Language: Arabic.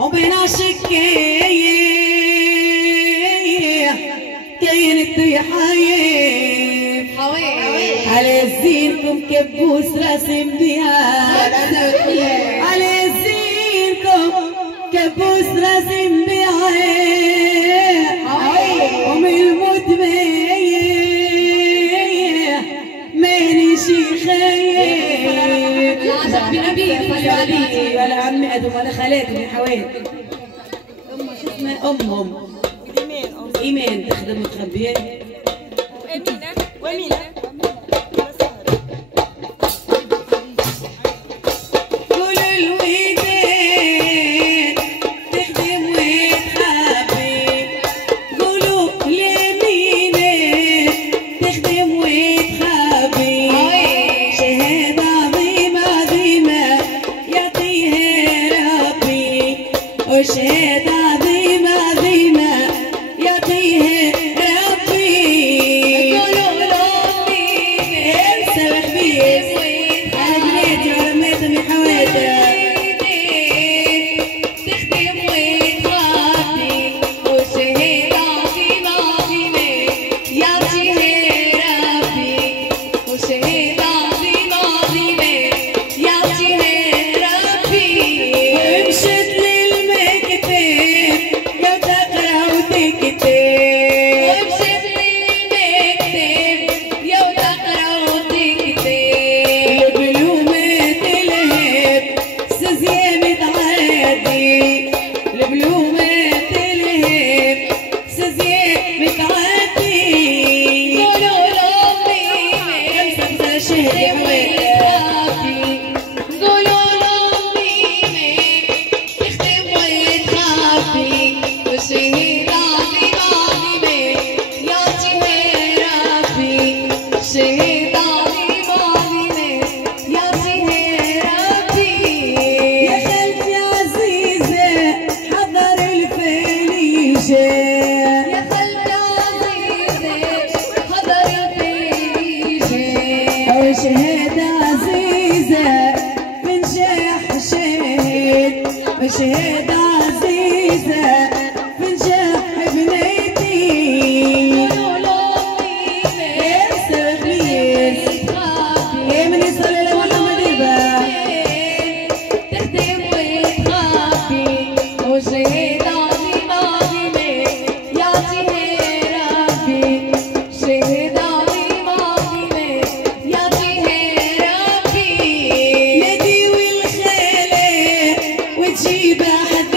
وبلا شكاية كاين تيحايب على زينكم كبوس راسم بيها على زينكم كبوس راسم بيها ومن الموت ماني شي خايب العجب بنبي صلوا عليه ولا عمي ادم ولا خالاتي من حوالي شو اسمها امهم ايمان تخدم متخبيه وامينه وشهادة عظيمة عظيمة يعطيها ربي قولوا لأمي انسى وحبيب على بناتي وعلماتهم يا حوادة تخدم وتربي وشهادة عظيمة عظيمة يعطيها ربي وشهادة عظيمة عظيمة يعطيها ربي ومشت شهادة عزيزة من شاح شهيد شهادة عزيزة من شاح بنيتي انسى خليل يا من يصلي لمحمد الباب تخدم وتخافي وشهادة عظيمة عظيمة يعطيها ربي شهادة جيب أحد